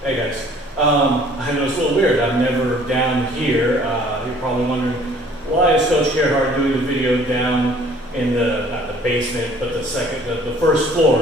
Hey guys, I know it's a little weird. I'm never down here. You're probably wondering why is Coach Gerhard doing the video down in the not the basement, but the first floor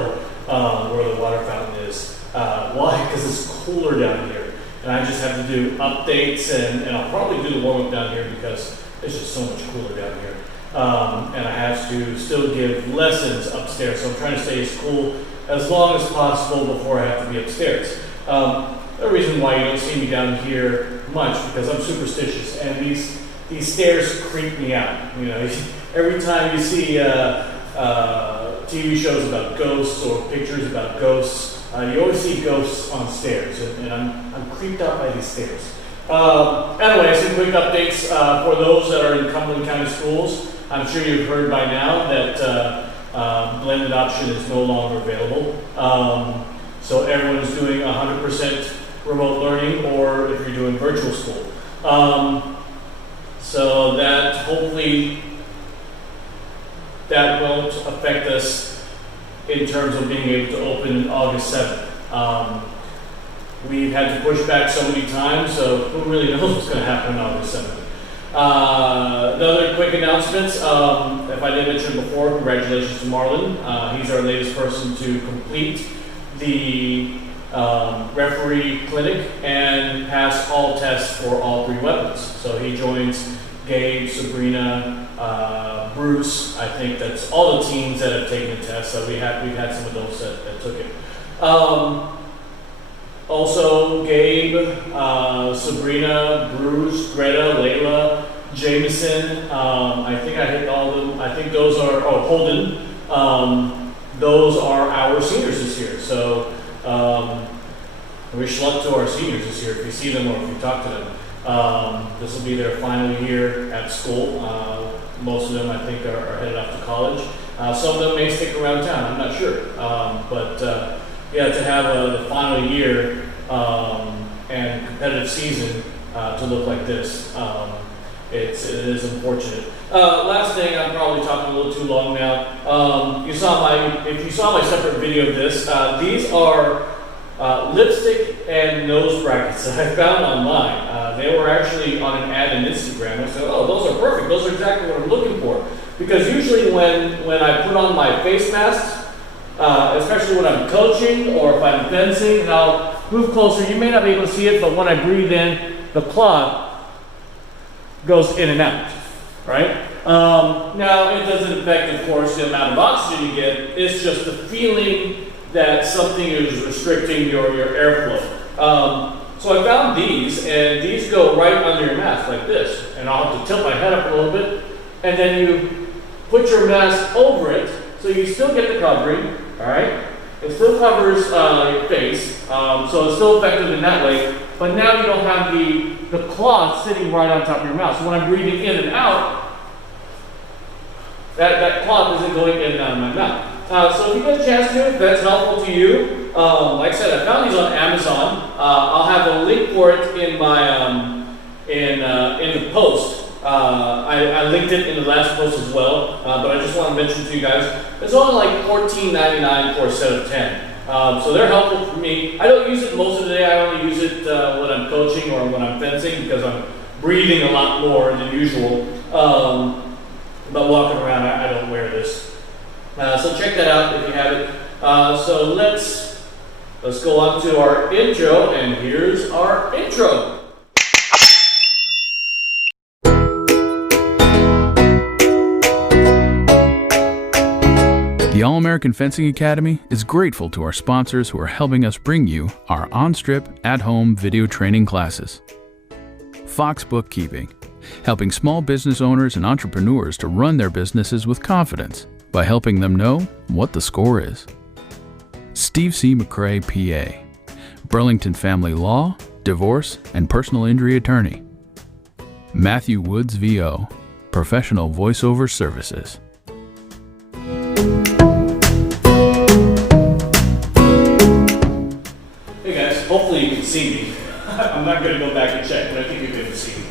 where the water fountain is. Why? Because it's cooler down here, and I just have to do updates, and I'll probably do the warm up down here because it's just so much cooler down here. And I have to still give lessons upstairs, so I'm trying to stay as cool as long as possible before I have to be upstairs. The reason why you don't see me down here much because I'm superstitious, and these stairs creep me out. You know, every time you see TV shows about ghosts or pictures about ghosts, you always see ghosts on stairs, and I'm creeped out by these stairs. Anyway, some quick updates for those that are in Cumberland County schools. I'm sure you've heard by now that blended option is no longer available. So everyone is doing 100% remote learning, or if you're doing virtual school. So that hopefully that won't affect us in terms of being able to open August 7th. We've had to push back so many times, so who really knows what's going to happen on August 7th. Another quick announcement, if I didn't mention before, congratulations to Marlon. He's our latest person to complete the referee clinic and pass all tests for all 3 weapons. So he joins Gabe, Sabrina, Bruce. I think that's all the teams that have taken the test. So we've had some adults that took it. Also, Gabe, Sabrina, Bruce, Greta, Layla, Jameson. I think I hit all of them. I think those are Holden. Those are our seniors this year. So wish luck to our seniors this year if you see them or if you talk to them. This will be their final year at school. Most of them, I think, are headed off to college. Some of them may stick around town. I'm not sure. Yeah, to have the final year and competitive season to look like this, it is unfortunate. Last thing, I'm probably talking a little too long now. If you saw my separate video of this, these are lipstick and nose brackets that I found online. They were actually on an ad in Instagram. I said, oh, those are perfect. Those are exactly what I'm looking for. Because usually when I put on my face masks, especially when I'm coaching or if I'm fencing, and I'll move closer, you may not be able to see it, but when I breathe in, the cloth goes in and out, right? Now, it doesn't affect, of course, the amount of oxygen you get. It's just the feeling that something is restricting your airflow. So I found these, and these go right under your mask like this. And I'll have to tilt my head up a little bit, and then you put your mask over it, so you still get the covering. All right, it still covers your face, so it's still effective in that way. But now you don't have the cloth sitting right on top of your mouth. So when I'm breathing in and out, that cloth isn't going in and out of my mouth. So if you get a chance to, if that's helpful to you, like I said, I found these on Amazon. I'll have a link for it in my in the post. I linked it in the last post as well, but I just want to mention to you guys, it's only like $14.99 for a set of 10. So they're helpful for me. I don't use it most of the day. I only use it when I'm coaching or when I'm fencing because I'm breathing a lot more than usual. But walking around, I don't wear this. So check that out if you have it. So let's go on to our intro, and here's our intro. The All-American Fencing Academy is grateful to our sponsors who are helping us bring you our on-strip, at-home video training classes. Fox Bookkeeping, helping small business owners and entrepreneurs to run their businesses with confidence by helping them know what the score is. Steve C. McCrae, PA, Burlington Family Law, Divorce, and Personal Injury Attorney. Matthew Woods, VO, Professional Voiceover Services. Hopefully you can see me. I'm not going to go back and check, but I think you're going to see me.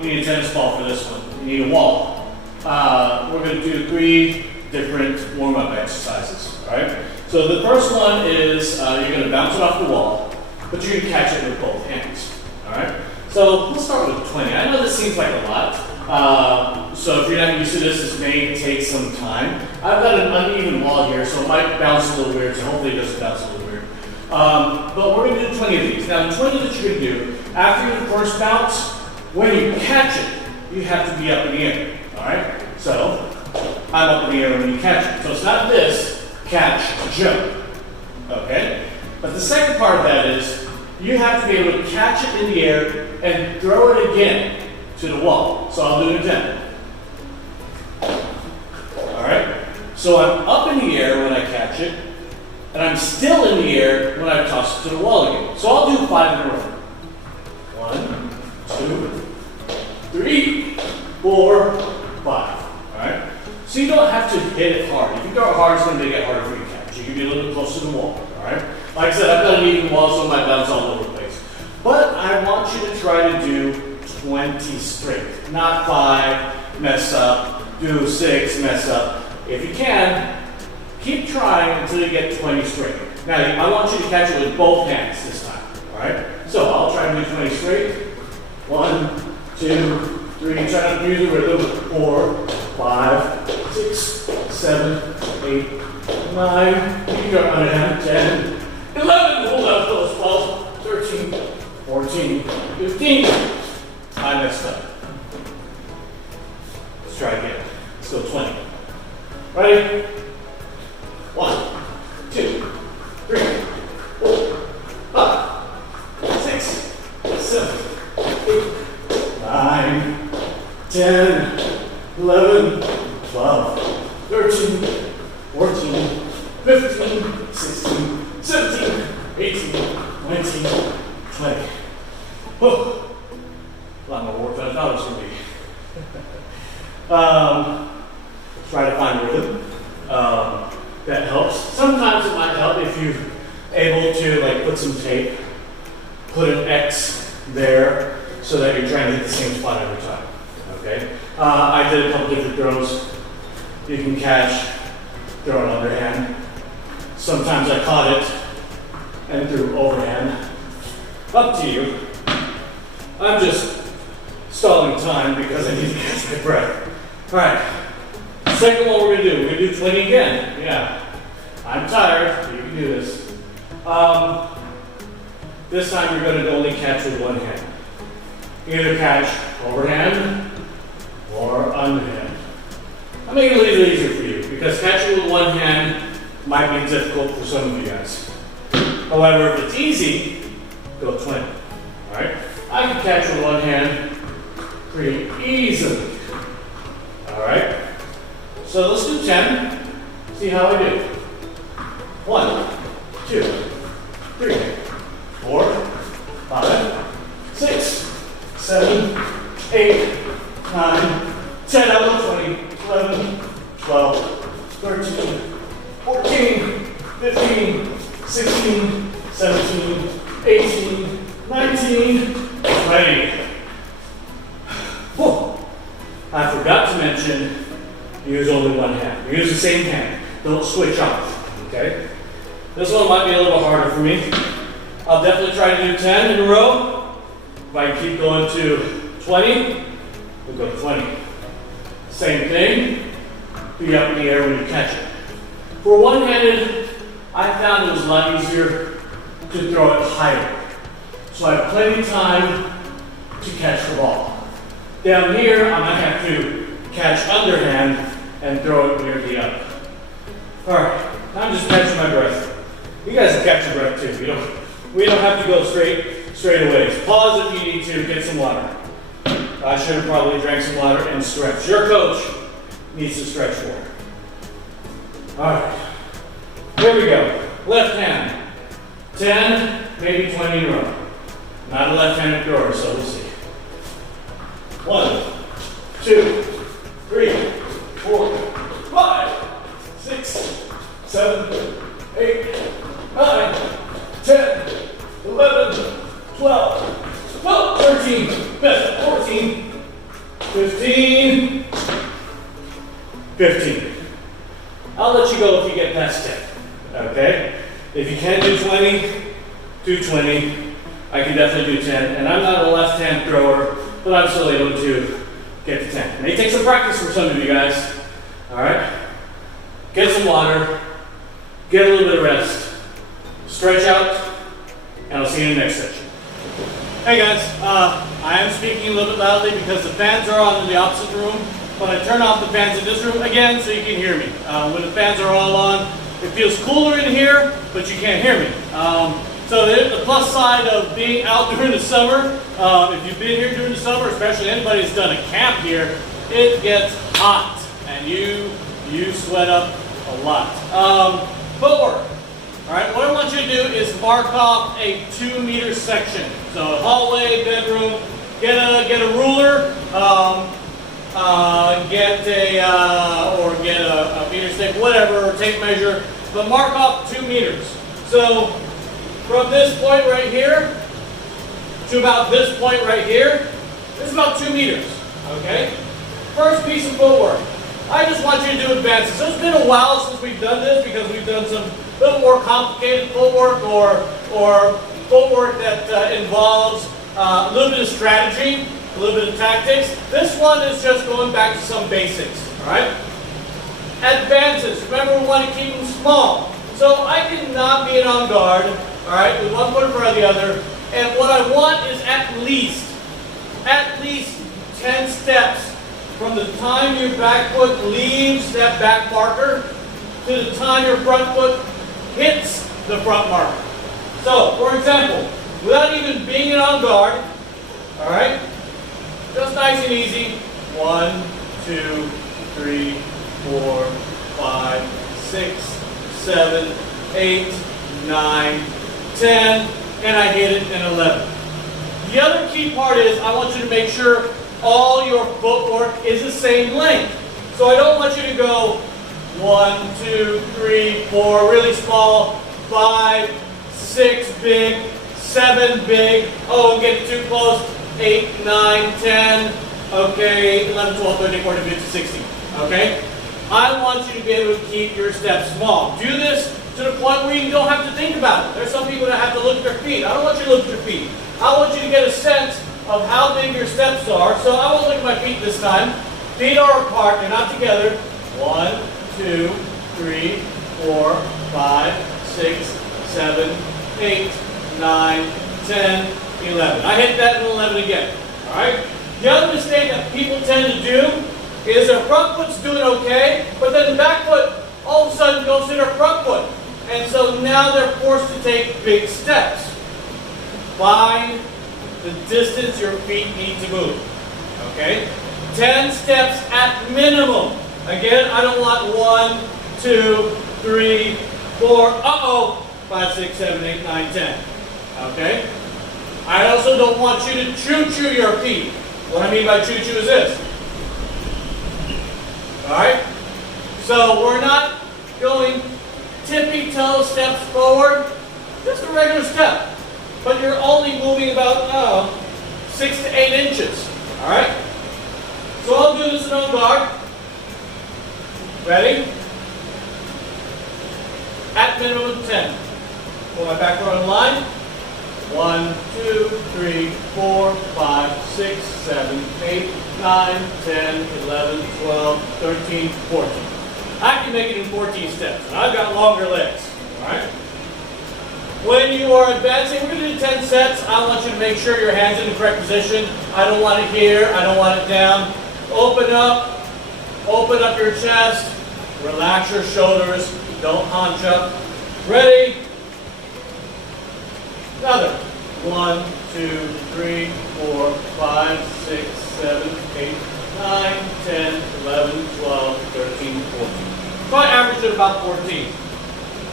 You need a tennis ball for this one. You need a wall. We're going to do 3 different warm-up exercises. All right. So the first one is you're going to bounce it off the wall, but you're gonna catch it with both hands, all right? So let's start with 20. I know this seems like a lot, so if you're not used to this, this may take some time. I've got an uneven wall here, so it might bounce a little weird, so hopefully it doesn't bounce a little weird. But we're gonna do 20 of these. Now the 20 that you're gonna do, after your first bounce, when you catch it, you have to be up in the air, all right? So I'm up in the air when you catch it. So it's not this, catch, jump, okay? But the second part of that is you have to be able to catch it in the air and throw it again to the wall. So I'll do it again. All right? So I'm up in the air when I catch it, and I'm still in the air when I toss it to the wall again. So I'll do 5 in a row. 1, 2, 3, 4, 5. All right? So you don't have to hit it hard. If you throw it hard, it's going to make it harder for you to catch. You can be a little bit closer to the wall. All right? Like I said, I've got an even wall, so it might bounce all over the place. But I want you to try to do 20 straight. Not 5, mess up. Do 6, mess up. If you can, keep trying until you get 20 straight. Now, I want you to catch it with both hands this time. All right? So I'll try to do 20 straight. 1, 2, 3. Try not to use the rhythm. 4, 5, 6, 7, 8, 9. You can go on hand. 10, 11. Hold on, close. 12, 13, 14, 15. I messed up. Let's try again. Let's go 20. Ready? 1, 2, 3, 4, 5, 6, 7, 8, 9, 10, 11, 12, 13, 14, 15, 16, 17, 18, 19, 20. Whoa. A lot more work than I thought it was going to be. Try to find rhythm. That helps. Sometimes it might help if you're able to like put some tape, put an X there so that you're trying to hit the same spot every time. Okay? I did a couple different throws. You can catch, throw it underhand. Sometimes I caught it and threw overhand. Up to you. I'm just stalling time because I need to catch my breath. All right. Second one we're gonna do 20 again. Yeah. I'm tired, you can do this. This time you're gonna only catch with one hand. Either catch overhand or underhand. I'll make it a little easier for you because catching with one hand might be difficult for some of you guys. However, if it's easy, go 20. All right? I can catch with one hand pretty easily. All right? So let's do 10. See how I do. 1, 2, 3, 4, 5, 6, 7, 8, 9, 10. Out of 20, 11, 12, 13, 14, 15, 16, 17, 18, 19, 20. Whew. I forgot to mention, use only one hand. Use the same hand. Don't switch off, okay? This one might be a little harder for me. I'll definitely try to do 10 in a row. If I keep going to 20, we'll go to 20. Same thing, be up in the air when you catch it. For one-handed, I found it was a lot easier to throw it higher. So I have plenty of time to catch the ball. Down here, I might have to catch underhand and throw it near the up. All right, I'm just catching my breath. You guys can catch your breath too. We don't have to go straight away. Pause if you need to, get some water. I should have probably drank some water and stretched. Your coach needs to stretch more. All right, here we go. Left hand, 10, maybe 20 in a row. Not a left-handed thrower, so we'll see. 1, 2, 3, 4, 5, 6, 7, 8, 9, 10, 11, 12, 13, 14, 15, 15. I'll let you go if you get past 10, okay? If you can't do 20, do 20. I can definitely do 10. And I'm not a left-hand thrower, but I'm still able to get to 10. It may take some practice for some of you guys. All right? Get some water, get a little bit of rest, stretch out, and I'll see you in the next session. Hey guys, I am speaking a little bit loudly because the fans are on in the opposite room, but I turn off the fans in this room again so you can hear me. When the fans are all on, it feels cooler in here, but you can't hear me. So the plus side of being out during the summer, if you've been here during the summer, especially anybody who's done a camp here, it gets hot and you sweat up a lot. Footwork. All right, what I want you to do is mark off a 2-meter section. So hallway, bedroom, get a ruler, get a meter stick, whatever, or tape measure, but mark off 2 meters. So from this point right here to about this point right here, this is about 2 meters, okay? First piece of footwork. I just want you to do advances. So it's been a while since we've done this because we've done some little more complicated footwork or footwork that involves a little bit of strategy, a little bit of tactics. This one is just going back to some basics, all right? Advances, remember we want to keep them small. So I cannot be on guard, all right, with one foot in front of the other. And what I want is at least 10 steps from the time your back foot leaves that back marker to the time your front foot hits the front marker. So, for example, without even being on guard, all right, just nice and easy. 1, 2, 3, 4, 5, 6, 7, 8, 9, 10, and I hit it in 11. The other key part is I want you to make sure all your footwork is the same length. So I don't want you to go 1, 2, 3, 4, really small, 5, 6 big, 7 big, oh, get too close, 8, 9, 10, okay, 11, 12, 13, 14, 15, 16, okay? I want you to be able to keep your steps small. Do this to the point where you don't have to think about it. There's some people that have to look at their feet. I don't want you to look at your feet. I want you to get a sense of how big your steps are. So I won't look at my feet this time. Feet are apart, they're not together. 1, 2, 3, 4, 5, 6, 7, 8, 9, 10, 11. I hit that in 11 again. All right? The other mistake that people tend to do is their front foot's doing okay, but then the back foot all of a sudden goes to their front foot. And so now they're forced to take big steps. Find the distance your feet need to move. Okay? 10 steps at minimum. Again, I don't want 1, 2, 3, 4, 5, 6, 7, 8, 9, 10. Okay? I also don't want you to choo-choo your feet. What I mean by choo-choo is this. Alright? So we're not going tippy-toe steps forward, just a regular step. But you're only moving about 6 to 8 inches. Alright? So I'll do this in on guard. Ready? At minimum 10. Pull my back foot on the line. 1, 2, 3, 4, 5, 6, 7, 8, 9, 10, 11, 12, 13, 14. I can make it in 14 steps. And I've got longer legs. Alright? When you are advancing, we're going to do 10 sets. I want you to make sure your hand's in the correct position. I don't want it here. I don't want it down. Open up your chest. Relax your shoulders. Don't hunch up. Ready? Another. 1, 2, 3, 4, 5, 6, 7, 8, 9, 10, 11, 12, 13, 14. So I average at about 14.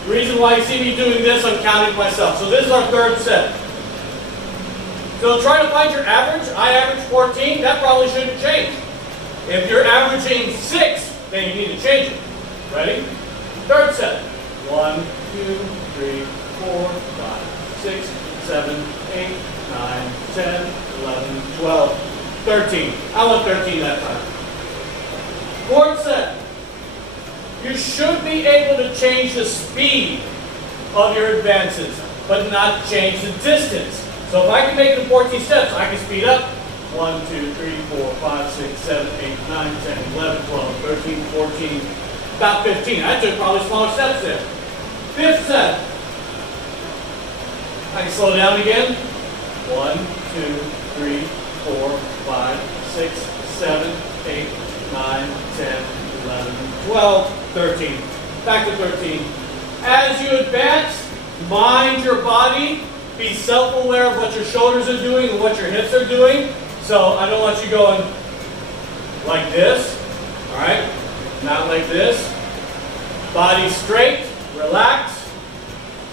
The reason why you see me doing this, I'm counting myself. So this is our third set. So try to find your average. I average 14. That probably shouldn't change. If you're averaging 6, then you need to change it. Ready? Third set. 1, 2, 3, 4, 5, 6, 7, 8, 9, 10, 11, 12, 13. I want 13 that time. Fourth set. You should be able to change the speed of your advances, but not change the distance. So if I can make it to 14 steps, I can speed up. 1, 2, 3, 4, 5, 6, 7, 8, 9, 10, 11, 12, 13, 14, about 15. I took probably smaller steps there. Fifth set. I can slow down again. 1, 2, 3, 4, 5, 6, 7, 8, 9, 10, 11, 12, 13. Back to 13. As you advance, mind your body. Be self-aware of what your shoulders are doing and what your hips are doing. So I don't want you going like this. All right? Not like this. Body straight. Relax.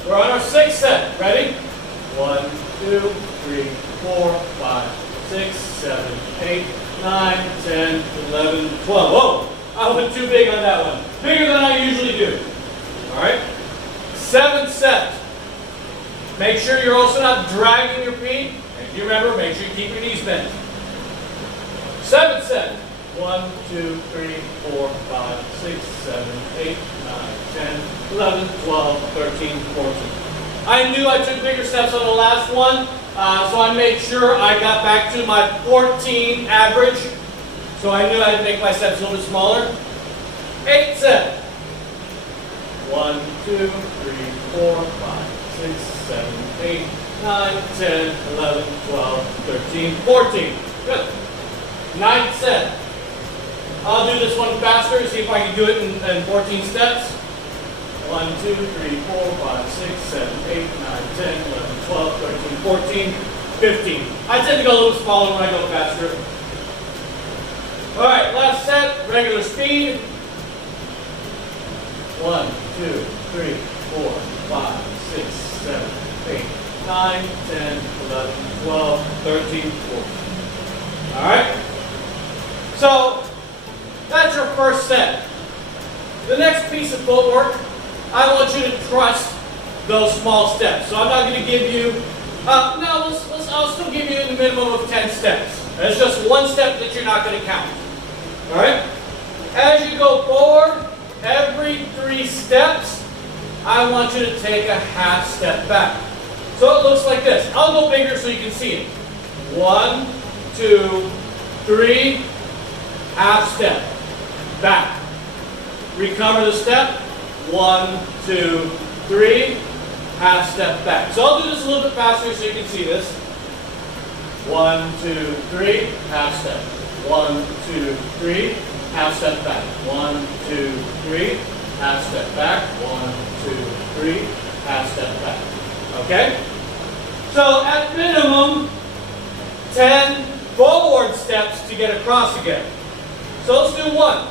We're on our sixth set. Ready? 1, 2, 3, 4, 5, 6, 7, 8, 9, 10, 11, 12. Whoa! I went too big on that one. Bigger than I usually do. All right? Seventh set. Make sure you're also not dragging your feet. If you remember, make sure you keep your knees bent. Seventh set. 1, 2, 3, 4, 5, 6, 7, 8, 9, 10, 11, 12, 13, 14. I knew I took bigger steps on the last one, so I made sure I got back to my 14 average. So I knew I had to make my steps a little bit smaller. Eighth set. 1, 2, 3, 4, 5, 6, 7, 8, 9, 10, 11, 12, 13, 14. Good. Ninth set. I'll do this one faster, see if I can do it in 14 steps. 1, 2, 3, 4, 5, 6, 7, 8, 9, 10, 11, 12, 13, 14, 15. I tend to go a little smaller when I go faster. All right, last set, regular speed. 1, 2, 3, 4, 5, 6, 7, 8, 9, 10, 11, 12, 13, 14. All right? So, that's your first set. The next piece of footwork, I want you to trust those small steps. So I'm not going to give you, I'll still give you a minimum of 10 steps. That's just one step that you're not going to count. All right? As you go forward, every 3 steps, I want you to take a half step back. So it looks like this. I'll go bigger so you can see it. 1, 2, 3, half step, back. Recover the step. 1, 2, 3, half step back. So I'll do this a little bit faster so you can see this. 1, 2, 3, half step. 1, 2, 3, half step back. 1, 2, 3, half step back. 1, 2, 3, half step back. Okay? So at minimum, 10 forward steps to get across again. So let's do 1.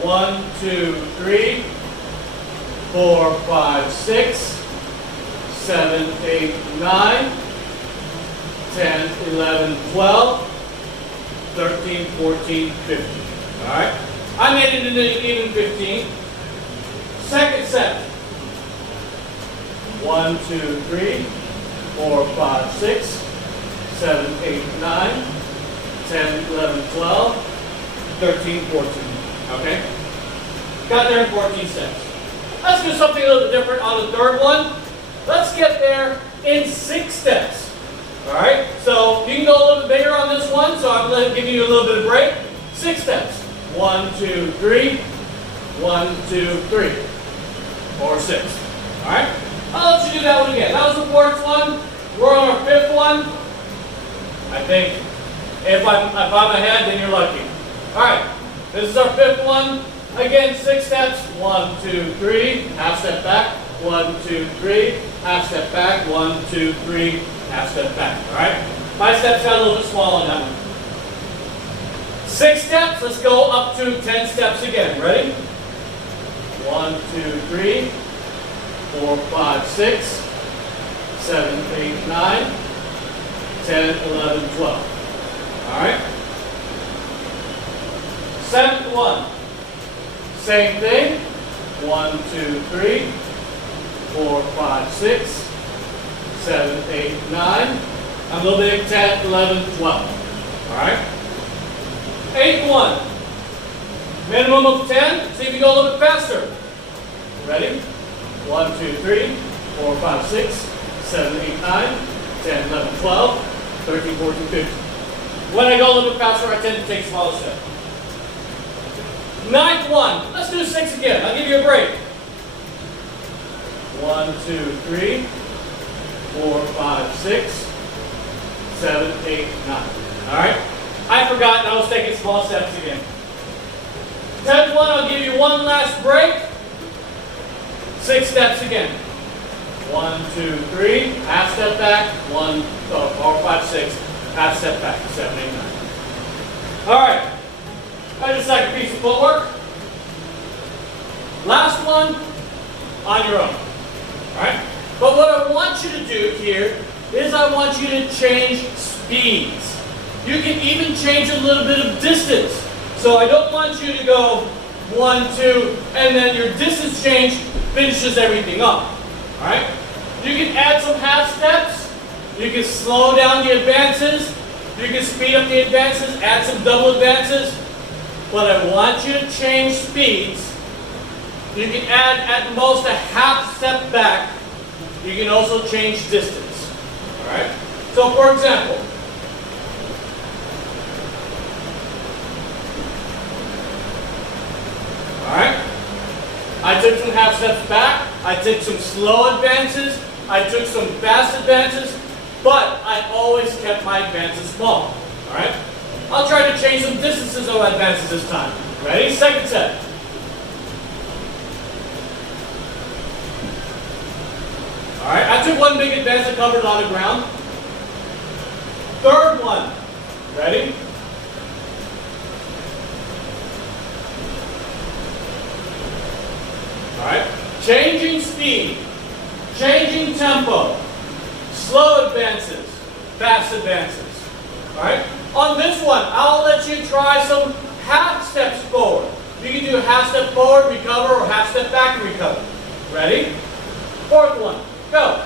1, 2, 3, 4, 5, 6, 7, 8, 9, 10, 11, 12, 13, 14, 15. All right? I made it into even 15. Second set. 1, 2, 3, 4, 5, 6, 7, 8, 9, 10, 11, 12, 13, 14. Okay? Got there in 14 steps. Let's do something a little bit different on the third one. Let's get there in 6 steps. Alright? So you can go a little bit bigger on this one, so I'm going to give you a little bit of break. 6 steps. 1, 2, 3. 1, 2, 3. Or 6. Alright? I'll let you do that one again. That was the 4th one. We're on our 5th one. I think if I'm ahead, then you're lucky. Alright. This is our 5th one. Again, 6 steps. 1, 2, 3. Half step back. 1, 2, 3. Half step back. 1, 2, 3. Half step back. All right? My steps got a little bit small on that one. 6 steps. Let's go up to 10 steps again. Ready? 1, 2, 3, 4, 5, 6, 7, 8, 9, 10, 11, 12. All right? 7th one. Same thing. 1, 2, 3, 4, 5, 6, 7, 8, 9. I'm a little bit 10, 11, 12. All right? 8th one. Minimum of 10. See if you go a little bit faster. Ready? 1, 2, 3, 4, 5, 6, 7, 8, 9, 10, 11, 12, 13, 14, 15. When I go a little bit faster, I tend to take smaller steps. Ninth one. Let's do 6 again. I'll give you a break. 1, 2, 3, 4, 5, 6, 7, 8, 9. All right? I forgot, and I was taking small steps again. 10th one, I'll give you one last break. 6 steps again. 1, 2, 3, half step back. 1, 4, 5, 6, half step back. 7, 8, 9. All right. That's your second piece of footwork. Last one, on your own. All right? But what I want you to do here is I want you to change speeds. You can even change a little bit of distance. So I don't want you to go 1, 2, and then your distance change finishes everything up. All right? You can add some half steps. You can slow down the advances. You can speed up the advances, add some double advances. But I want you to change speeds. You can add at most a half step back. You can also change distance. All right? So for example, all right? I took some half steps back. I took some slow advances. I took some fast advances. But I always kept my advances small. All right? I'll try to change some distances on advances this time. Ready? Second set. All right, I took one big advance and covered it on the ground. Third one. Ready? All right, changing speed, changing tempo, slow advances, fast advances. All right, on this one, I'll let you try some half steps forward. You can do a half step forward, recover, or half step back and recover. Ready? Fourth one. Go.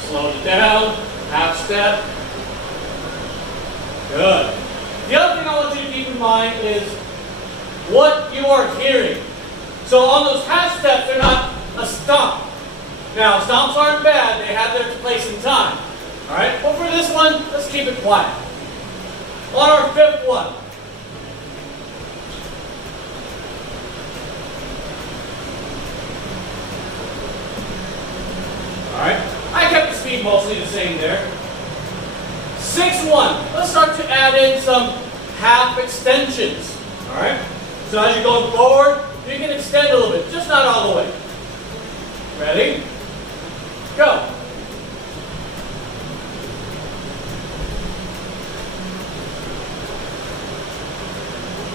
Slow it down. Half step. Good. The other thing I want you to keep in mind is what you are hearing. So on those half steps, they're not a stomp. Now, stomps aren't bad. They have their place in time. All right? But for this one, let's keep it quiet. On our fifth one. Alright, I kept the speed mostly the same there. 6-1, let's start to add in some half extensions. Alright, so as you're going forward, you can extend a little bit, just not all the way. Ready? Go.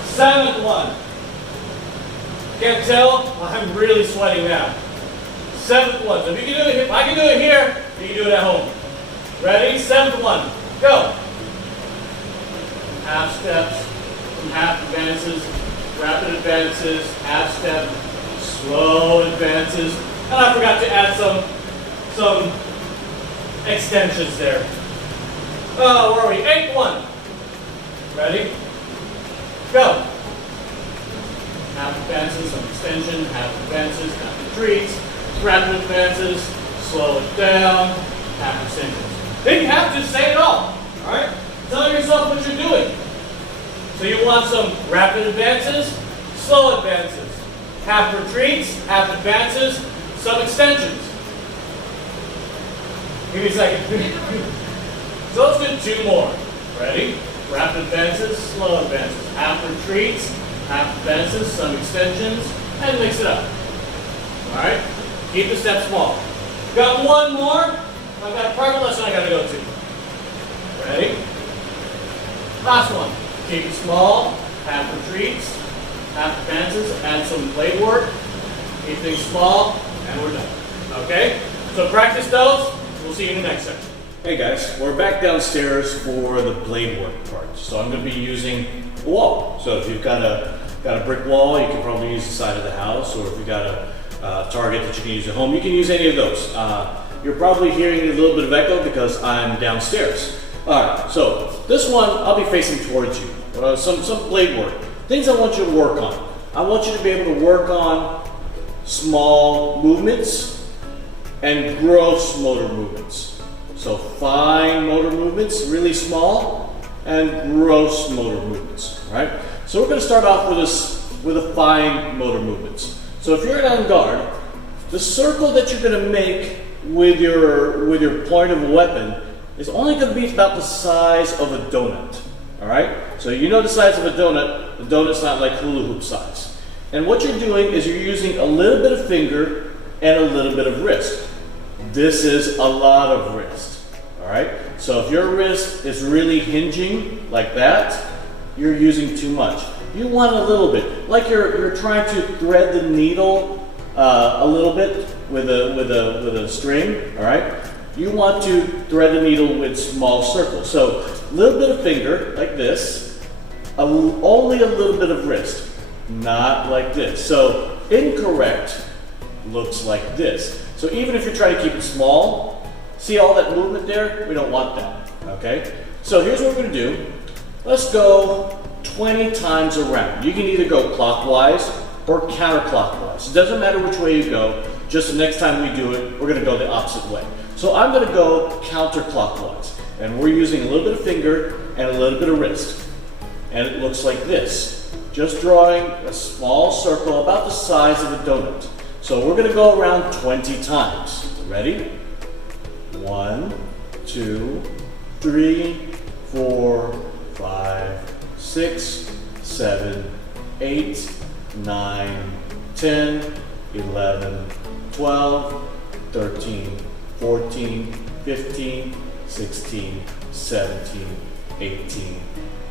Seventh one. Can't tell? I'm really sweating now. 7th one. So if you can do it, if I can do it here, you can do it at home. Ready? 7th one. Go. Half steps, some half advances, rapid advances, half step, slow advances, and I forgot to add some extensions there. Oh, where are we? 8th one. Ready? Go. Half advances, some extension, half advances, half retreats. Rapid advances, slow it down, half extensions. Then you have to say it all. Alright? Tell yourself what you're doing. So you want some rapid advances, slow advances, half retreats, half advances, some extensions. Give me a second. So let's do 2 more. Ready? Rapid advances, slow advances, half retreats, half advances, some extensions, and mix it up. Alright? Keep the steps small. Got 1 more. I've got a private lesson I got to go to. Ready? Last one. Keep it small. Half retreats. Half advances. Add some Bladework. Keep things small. And we're done. Okay? So practice those. We'll see you in the next section. Hey guys, we're back downstairs for the Bladework part. So I'm going to be using a wall. So if you've got a brick wall, you can probably use the side of the house, or if you've got a target that you can use at home, you can use any of those. You're probably hearing a little bit of echo because I'm downstairs. Alright, so this one I'll be facing towards you. Some blade work. Things I want you to work on. I want you to be able to work on small movements and gross motor movements. So fine motor movements, really small, and gross motor movements, right? So we're going to start off with the fine motor movements. So if you're on guard, the circle that you're going to make with your point of a weapon is only going to be about the size of a donut, all right? So you know the size of a donut. The donut's not like hula hoop size. And what you're doing is you're using a little bit of finger and a little bit of wrist. This is a lot of wrist, all right? So if your wrist is really hinging like that, you're using too much. You want a little bit, like you're trying to thread the needle a little bit with a string, all right? You want to thread the needle with small circles. So a little bit of finger, like this, only a little bit of wrist, not like this. So incorrect looks like this. So even if you're trying to keep it small, see all that movement there? We don't want that, okay? So here's what we're gonna do. Let's go 20 times around. You can either go clockwise or counterclockwise. It doesn't matter which way you go, just the next time we do it, we're gonna go the opposite way. So I'm gonna go counterclockwise, and we're using a little bit of finger and a little bit of wrist. And it looks like this. Just drawing a small circle about the size of a donut. So we're gonna go around 20 times. Ready? 1, 2, 3, 4, 5, 6, 7, 8, 9, 10, 11, 12, 13, 14, 15, 16, 17, 18,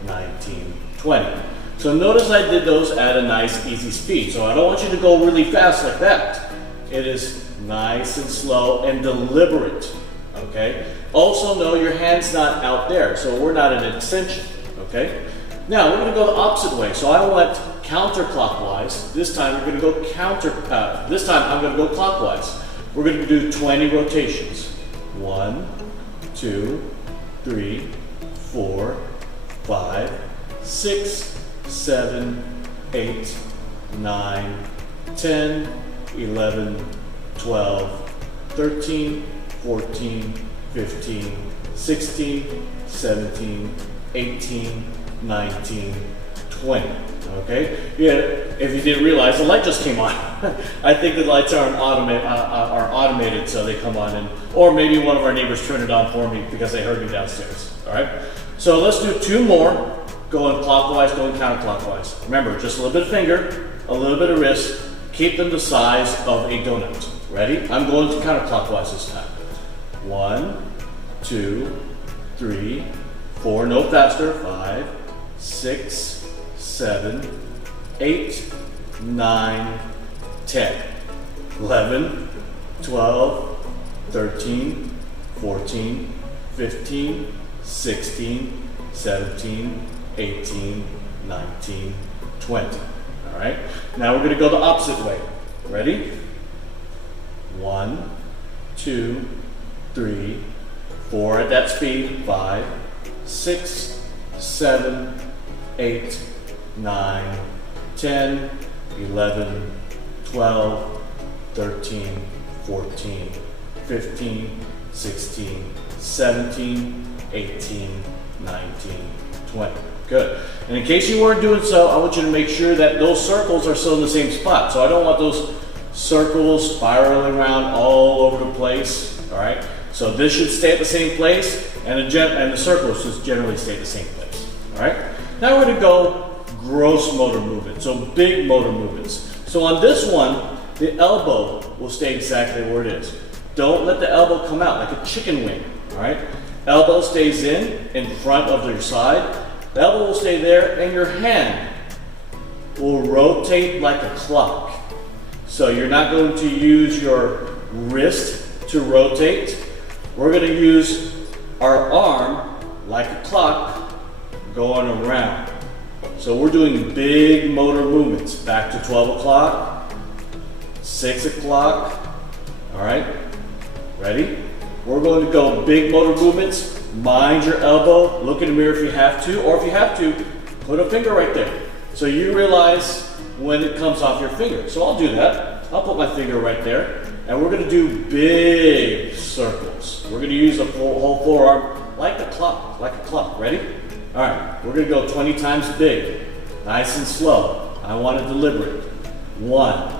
19, 20. So notice I did those at a nice easy speed. So I don't want you to go really fast like that. It is nice and slow and deliberate, okay? Also know your hand's not out there, so we're not an extension, okay? Now we're gonna go the opposite way. So I went counterclockwise. This time we're gonna go this time I'm gonna go clockwise. We're gonna do 20 rotations. 1, 2, 3, 4, 5, 6, 7, 8, 9, 10, 11, 12, 13, 14, 15, 16, 17, 18, 19, 20. Okay? Yeah, if you didn't realize, the light just came on. I think the lights are automated, so they come on, or maybe one of our neighbors turned it on for me because they heard me downstairs. All right? So let's do 2 more, going clockwise, going counterclockwise. Remember, just a little bit of finger, a little bit of wrist, keep them the size of a donut. Ready? I'm going to counterclockwise this time. 1, 2, 3, 4, no faster, 5, 6, 7, 8, 9, 10, 11, 12, 13, 14, 15, 16, 17, 18, 19, 20. All right? Now we're going to go the opposite way. Ready? 1, 2, 3, 4 at that speed. 5, 6, 7, 8, 9, 10, 11, 12, 13, 14, 15, 16, 17, 18, 19, 20. Good. And in case you weren't doing so, I want you to make sure that those circles are still in the same spot. So I don't want those circles spiraling around all over the place. All right. So this should stay at the same place, and the circles should generally stay at the same place. All right. Now we're going to go gross motor movement. So big motor movements. So on this one, the elbow will stay exactly where it is. Don't let the elbow come out like a chicken wing. All right. Elbow stays in front of your side. The elbow will stay there, and your hand will rotate like a clock. So you're not going to use your wrist to rotate. We're going to use our arm like a clock going around. So we're doing big motor movements. Back to 12 o'clock, 6 o'clock. All right, ready? We're going to go big motor movements. Mind your elbow. Look in the mirror if you have to, or if you have to, put a finger right there. So you realize when it comes off your finger. So I'll do that. I'll put my finger right there, and we're gonna do big circles. We're gonna use the whole forearm like a clock, ready? All right, we're gonna go 20 times big, nice and slow. I want it deliberate. 1,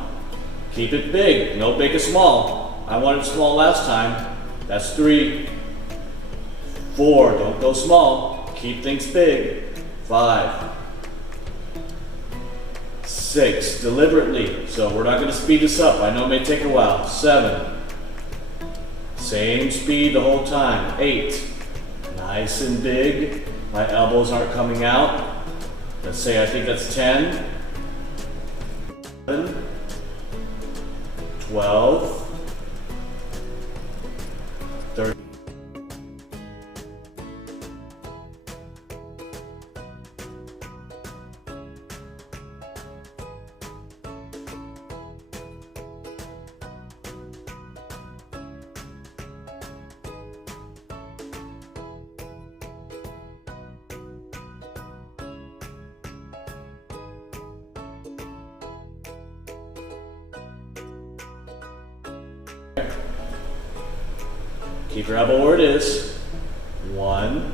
keep it big, no big or small. I wanted small last time, that's 3, 4, don't go small, keep things big. 5, 6, deliberately, so we're not going to speed this up. I know it may take a while. 7, same speed the whole time. 8, nice and big. My elbows aren't coming out. Let's say I think that's 10. 11, 12, 13. Keep your elbow where it is. 1,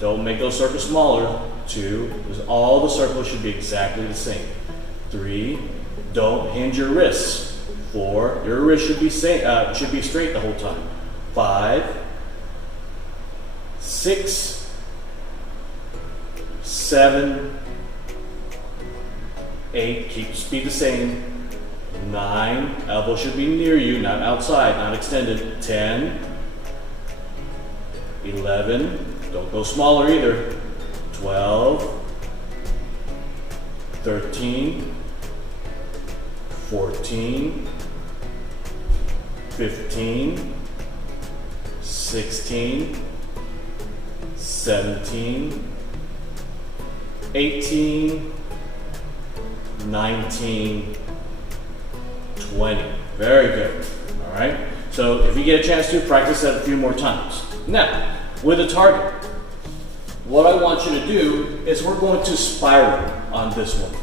don't make those circles smaller. 2, because all the circles should be exactly the same. 3, don't hinge your wrists. 4, your wrist should be straight the whole time. 5, 6, 7, 8, keep the speed the same. 9, elbow should be near you, not outside, not extended. 10, 11, don't go smaller either. 12, 13, 14, 15, 16, 17, 18, 19, 20. Very good. All right. So if you get a chance to, practice that a few more times. Now, with a target, what I want you to do is we're going to spiral on this one.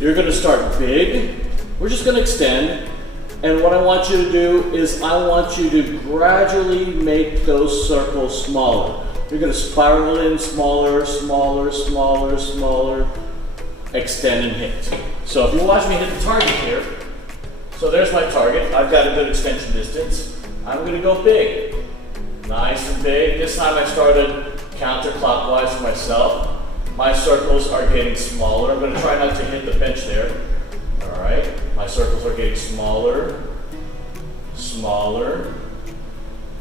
You're going to start big. We're just going to extend. And what I want you to do is I want you to gradually make those circles smaller. You're going to spiral in smaller, smaller, smaller, smaller, extend and hit. So if you watch me hit the target here, so there's my target. I've got a good extension distance. I'm going to go big. Nice and big. This time I started counterclockwise for myself. My circles are getting smaller. I'm going to try not to hit the bench there. All right. My circles are getting smaller, smaller,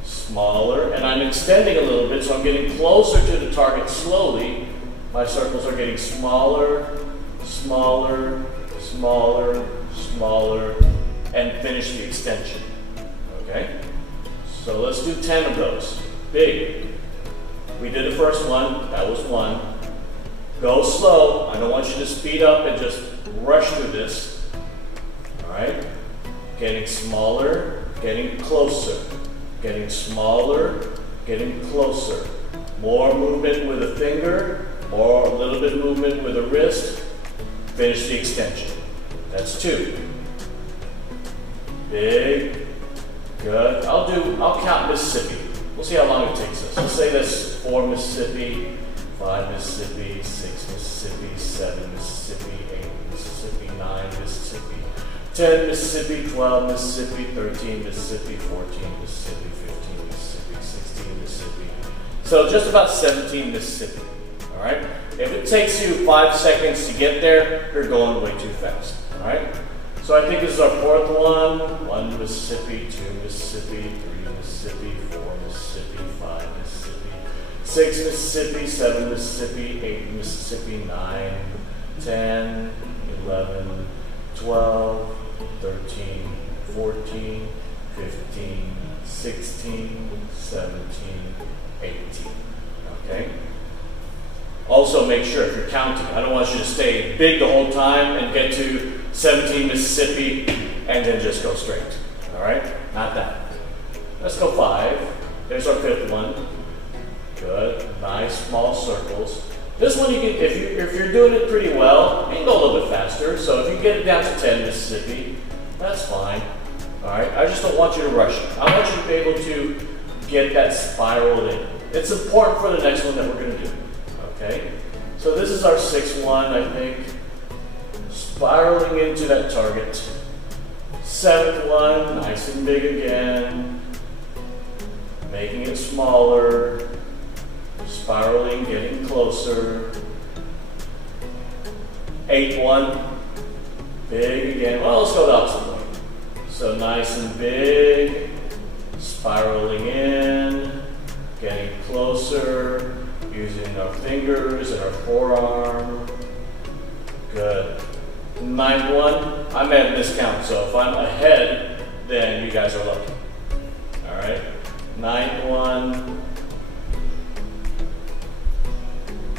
smaller. And I'm extending a little bit, so I'm getting closer to the target slowly. My circles are getting smaller, smaller, smaller, smaller, and finish the extension. Okay? So let's do 10 of those. Big. We did the first one. That was 1. Go slow. I don't want you to speed up and just rush through this. All right? Getting smaller, getting closer. Getting smaller, getting closer. More movement with a finger, or a little bit of movement with a wrist. Finish the extension. That's 2. Big. Good. I'll count Mississippi. We'll see how long it takes us. Let's say that's 4 Mississippi, 5 Mississippi, 6 Mississippi, 7 Mississippi, 8 Mississippi, 9 Mississippi, 10 Mississippi, 12 Mississippi, 13 Mississippi, 14 Mississippi, 15 Mississippi, 16 Mississippi. So just about 17 Mississippi. All right? If it takes you 5 seconds to get there, you're going way too fast. All right? So I think this is our 4th one. 1 Mississippi, 2 Mississippi, 3 Mississippi, 4 Mississippi, 5 Mississippi, 6 Mississippi, 7 Mississippi, 8 Mississippi, 9, 10, 11, 12, 13, 14, 15, 16, 17, 18. Okay? Also make sure if you're counting, I don't want you to stay big the whole time and get to 17 Mississippi and then just go straight. All right? Not that. Let's go 5. There's our 5th one. Good. Nice small circles. This one you can, if you're doing it pretty well, you can go a little bit faster. So if you get it down to 10 Mississippi, that's fine. All right, I just don't want you to rush it. I want you to be able to get that spiral in. It's important for the next one that we're gonna do, okay? So this is our 6-1, I think. Spiraling into that target. 7th one, nice and big again. Making it smaller. Spiraling, getting closer. 8th one, big again. Well, let's go the opposite way. So nice and big, spiraling in, getting closer, using our fingers and our forearm. Good. 9th one, I may have miscounted, so if I'm ahead, then you guys are lucky. All right. 9th one.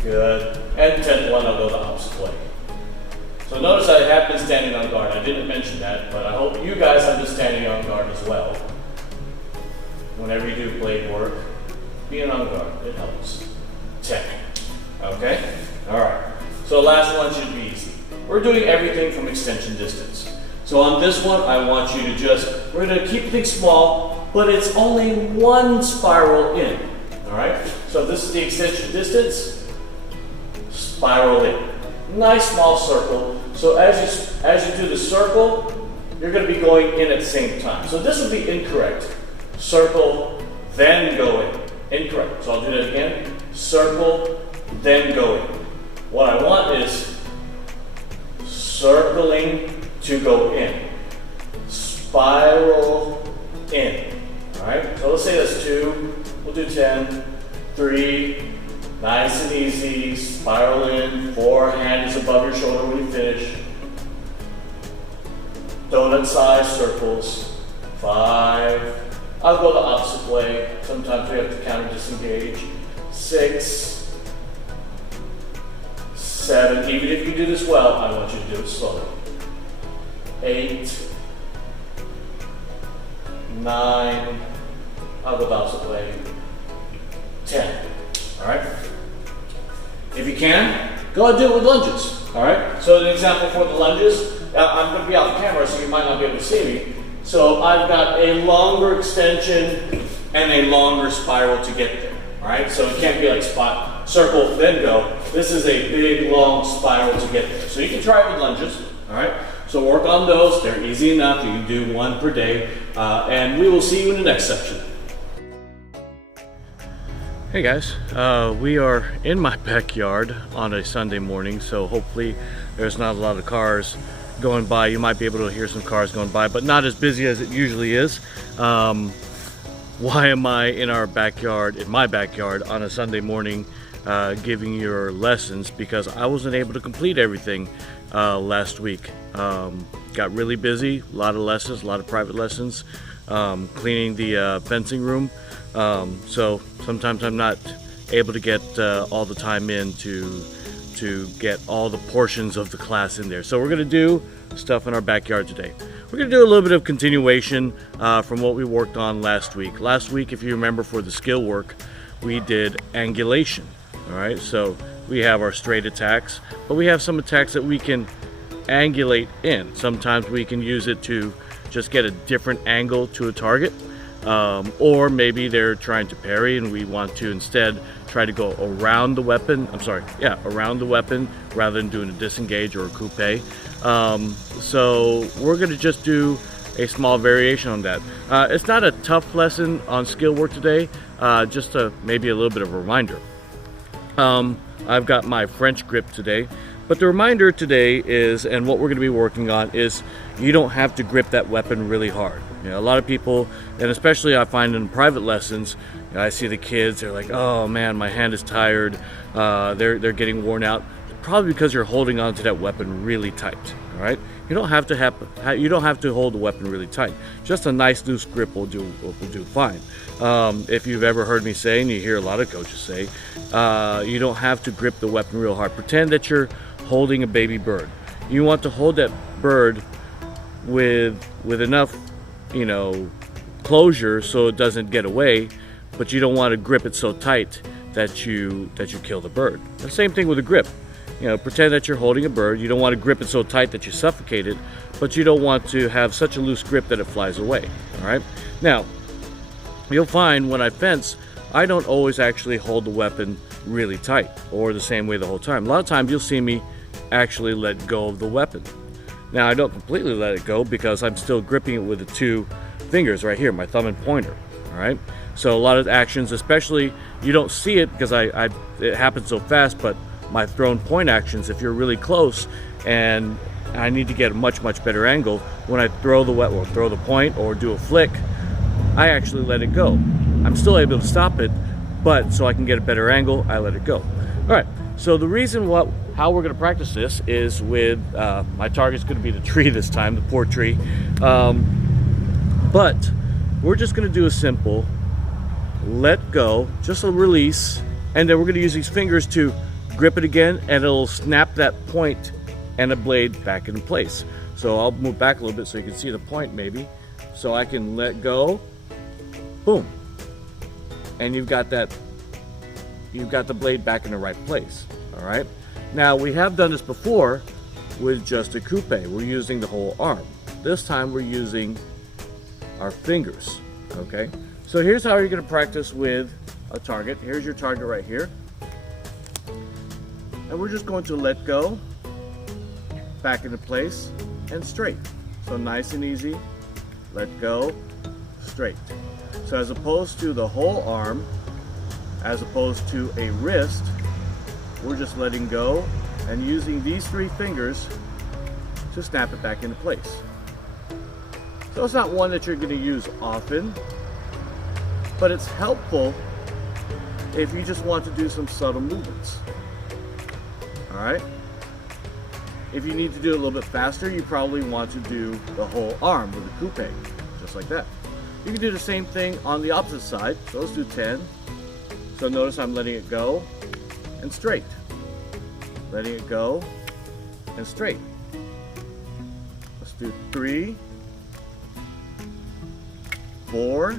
Good. And 10th one, I'll go the opposite way. So notice I have been standing on guard. I didn't mention that, but I hope you guys have been standing on guard as well. Whenever you do blade work, being on guard, it helps. 10. Okay? All right. So last one should be easy. We're doing everything from extension distance. So on this one, I want you to we're gonna keep things small, but it's only one spiral in. All right? So if this is the extension distance, spiral in. Nice small circle. So as you do the circle, you're going to be going in at the same time. So this would be incorrect. Circle, then go in. Incorrect. So I'll do that again. Circle, then go in. What I want is circling to go in. Spiral in. All right. So let's say that's 2. We'll do 10. 3. Nice and easy, spiral in, 4 hand is above your shoulder when you finish. Donut size circles, 5. I'll go the opposite way. Sometimes we have to counter disengage. 6, 7, even if you do this well, I want you to do it slowly. 8, 9, I'll go the opposite way. 10, all right? If you can, go ahead and do it with lunges, all right? So an example for the lunges, I'm gonna be off camera, so you might not be able to see me. So I've got a longer extension and a longer spiral to get there, all right? So it can't be like circle, then go. This is a big, long spiral to get there. So you can try it with lunges, all right? So work on those, they're easy enough. You can do 1 per day, and we will see you in the next section. Hey guys, we are in my backyard on a Sunday morning, so hopefully there's not a lot of cars going by. You might be able to hear some cars going by, but not as busy as it usually is. Why am I in my backyard on a Sunday morning giving your lessons? Because I wasn't able to complete everything last week. Got really busy, a lot of lessons, a lot of private lessons, cleaning the fencing room. So sometimes I'm not able to get all the time in to get all the portions of the class in there. So we're gonna do stuff in our backyard today. We're gonna do a little bit of continuation from what we worked on last week. Last week, if you remember, for the skill work, we did angulation. All right, so we have our straight attacks, but we have some attacks that we can angulate in. Sometimes we can use it to just get a different angle to a target. Or maybe they're trying to parry and we want to instead try to go around the weapon. Around the weapon rather than doing a disengage or a coupe. So we're going to just do a small variation on that. It's not a tough lesson on skill work today, just maybe a little bit of a reminder. I've got my French grip today, but the reminder today is, and what we're going to be working on is, you don't have to grip that weapon really hard. You know, a lot of people, and especially I find in private lessons, you know, I see the kids, they're like, oh man, my hand is tired, they're getting worn out. Probably because you're holding on to that weapon really tight. All right, you don't have to hold the weapon really tight. Just a nice loose grip will do fine. If you've ever heard me say, and you hear a lot of coaches say, you don't have to grip the weapon real hard. Pretend that you're holding a baby bird. You want to hold that bird with enough, you know, closure so it doesn't get away, but you don't want to grip it so tight that you kill the bird. The same thing with a grip. pretend that you're holding a bird. You don't want to grip it so tight that you suffocate it, but you don't want to have such a loose grip that it flies away. All right. Now, you'll find when I fence, I don't always actually hold the weapon really tight or the same way the whole time. A lot of times you'll see me actually let go of the weapon. Now, I don't completely let it go because I'm still gripping it with the two fingers right here, my thumb and pointer. All right. So a lot of actions, especially, you don't see it because it happens so fast, but my thrown point actions, if you're really close and I need to get a much better angle, when I throw the point or do a flick, I actually let it go. I'm still able to stop it, but so I can get a better angle, I let it go. All right, so the reason how we're going to practice this is with my target's going to be the tree this time, the poor tree, but we're just going to do a simple let go, just a release, and then we're going to use these fingers to grip it again, and it'll snap that point and the blade back into place. So I'll move back a little bit so you can see the point maybe. So I can let go, boom, and you've got the blade back in the right place. All right. Now, we have done this before with just a coupe. We're using the whole arm. This time we're using our fingers. Okay. So here's how you're going to practice with a target. Here's your target right here. And we're just going to let go, back into place, and straight. So nice and easy, let go, straight. So as opposed to the whole arm, as opposed to a wrist, we're just letting go and using these three fingers to snap it back into place. So it's not one that you're going to use often, but it's helpful if you just want to do some subtle movements. All right. If you need to do it a little bit faster, you probably want to do the whole arm with the coupe, just like that. You can do the same thing on the opposite side. So let's do 10. So notice I'm letting it go and straight. Letting it go and straight. Let's do 3, 4,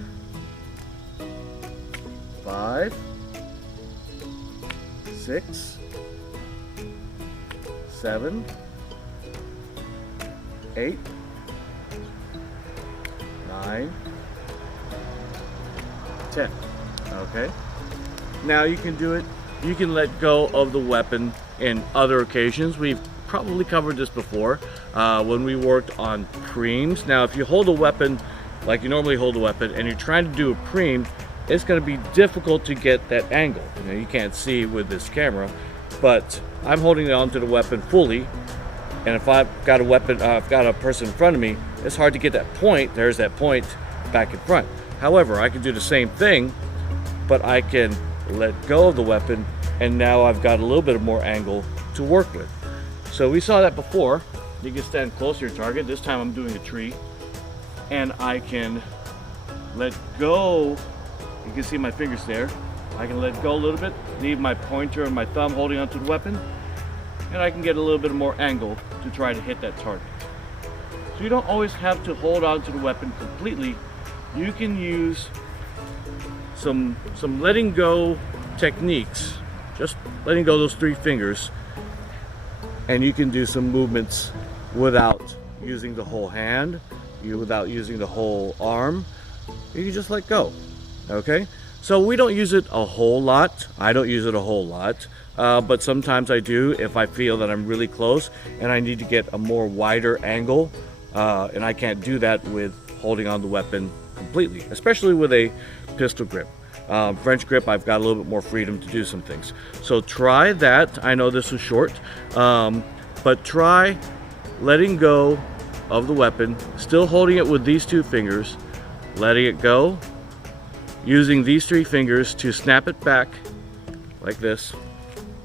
5, 6, 7, 8, 9, 10. Okay. Now you can do it. You can let go of the weapon in other occasions. We've probably covered this before when we worked on preems. Now, if you hold a weapon like you normally hold a weapon and you're trying to do a preem, it's going to be difficult to get that angle. You can't see with this camera, but I'm holding on to the weapon fully, and if I've got a weapon, I've got a person in front of me, it's hard to get that point. There's that point back in front. However, I can do the same thing, but I can let go of the weapon, and now I've got a little bit more angle to work with. So we saw that before. You can stand close to your target. This time I'm doing a tree, and I can let go. You can see my fingers there. I can let go a little bit, leave my pointer and my thumb holding onto the weapon, and I can get a little bit more angle to try to hit that target. So you don't always have to hold on to the weapon completely. You can use some letting go techniques, just letting go those three fingers, and you can do some movements without using the whole hand, without using the whole arm. You can just let go. Okay, so we don't use it a whole lot. I don't use it a whole lot, but sometimes I do if I feel that I'm really close and I need to get a more wider angle, and I can't do that with holding on the weapon completely, especially with a pistol grip. French grip, I've got a little bit more freedom to do some things. So try that. I know this was short, but try letting go of the weapon, still holding it with these two fingers, letting it go, using these three fingers to snap it back like this.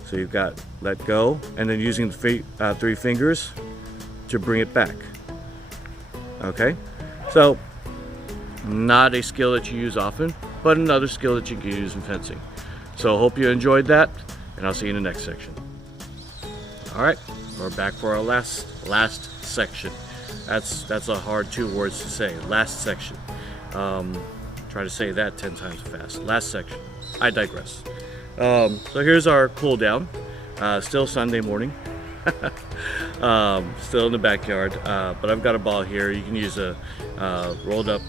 So you've got let go, and then using the three fingers to bring it back. Okay, so not a skill that you use often, but another skill that you can use in fencing. So I hope you enjoyed that, and I'll see you in the next section. All right, we're back for our last section. That's a hard 2 words to say. Last section. Try to say that 10 times fast. Last section. I digress. So here's our cool down. Still Sunday morning. Still in the backyard, but I've got a ball here. You can use a rolled up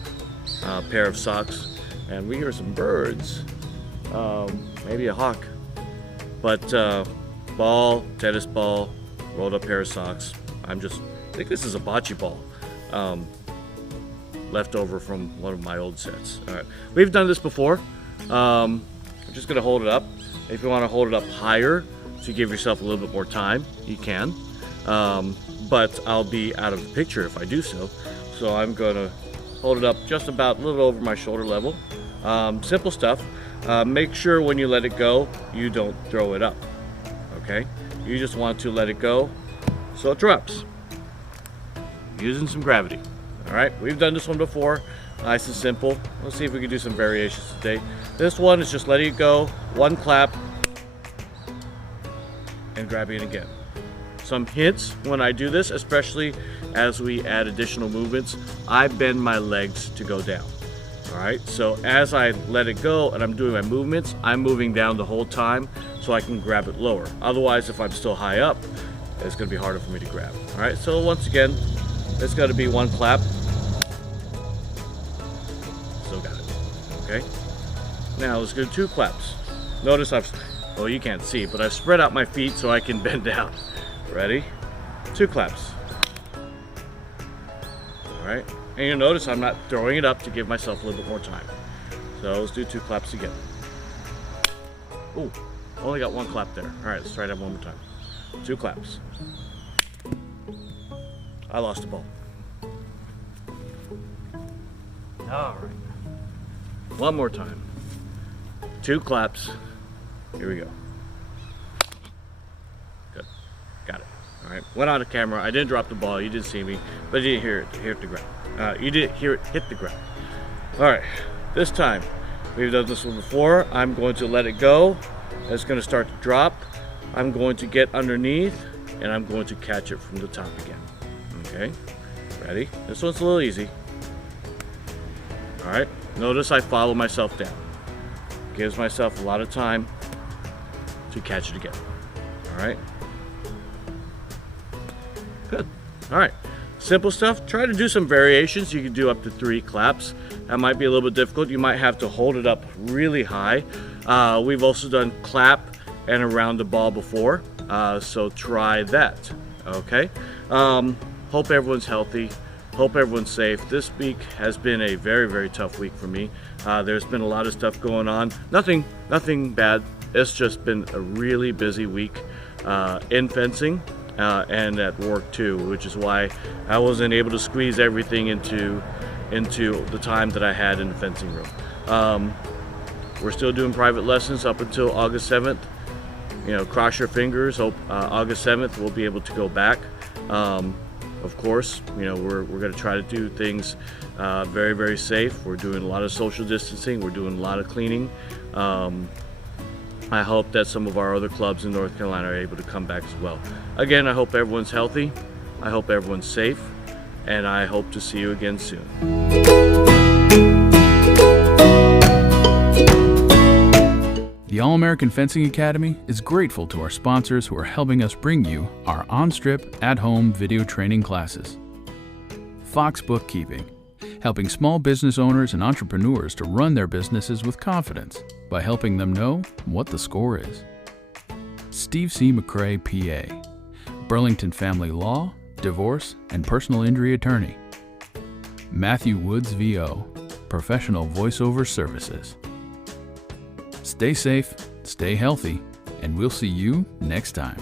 pair of socks, and we hear some birds, maybe a hawk, but ball, tennis ball, rolled up pair of socks. I think this is a bocce ball, left over from one of my old sets. All right, we've done this before. I'm just gonna hold it up. If you want to hold it up higher to give yourself a little bit more time, you can. But I'll be out of the picture if I do so. So I'm gonna hold it up just about a little over my shoulder level. Simple stuff. Make sure when you let it go, you don't throw it up, okay? You just want to let it go so it drops. Using some gravity. All right, we've done this one before. Nice and simple. Let's see if we can do some variations today. This one is just letting it go, one clap, and grabbing it again. Some hints when I do this, especially as we add additional movements, I bend my legs to go down. All right, so as I let it go and I'm doing my movements, I'm moving down the whole time so I can grab it lower. Otherwise, if I'm still high up, it's gonna be harder for me to grab. All right, so once again, it's gotta be one clap. Still got it, okay? Now let's do 2 claps. Notice well, you can't see, but I've spread out my feet so I can bend down. Ready? 2 claps. All right, and you'll notice I'm not throwing it up to give myself a little bit more time. So let's do 2 claps again. Oh, only got 1 clap there. All right, let's try that one more time. 2 claps. I lost the ball. All right, 1 more time. 2 claps. Here we go. Good. Got it. All right. Went on the camera. I didn't drop the ball. You didn't see me, but you didn't hear it hit the ground. You didn't hear it hit the ground. All right. This time, we've done this one before. I'm going to let it go. It's going to start to drop. I'm going to get underneath, and I'm going to catch it from the top again. Okay. Ready? This one's a little easy. All right. Notice I follow myself down. Gives myself a lot of time to catch it again. All right. Good. All right. Simple stuff. Try to do some variations. You can do up to 3 claps. That might be a little bit difficult. You might have to hold it up really high. We've also done clap and around the ball before. So try that. Okay. Hope everyone's healthy. Hope everyone's safe. This week has been a very, very tough week for me. There's been a lot of stuff going on. Nothing bad. It's just been a really busy week in fencing and at work too, which is why I wasn't able to squeeze everything into the time that I had in the fencing room. We're still doing private lessons up until August 7th. You know, cross your fingers. Hope August 7th we'll be able to go back. Of course, you know, we're going to try to do things very, very safe. We're doing a lot of social distancing. We're doing a lot of cleaning. I hope that some of our other clubs in North Carolina are able to come back as well. Again, I hope everyone's healthy. I hope everyone's safe. And I hope to see you again soon. The All-American Fencing Academy is grateful to our sponsors who are helping us bring you our on-strip, at-home video training classes. Fox Bookkeeping, helping small business owners and entrepreneurs to run their businesses with confidence by helping them know what the score is. Steve C. McCrae, PA, Burlington Family Law, Divorce, and Personal Injury Attorney. Matthew Woods, VO, Professional Voiceover Services. Stay safe, stay healthy, and we'll see you next time.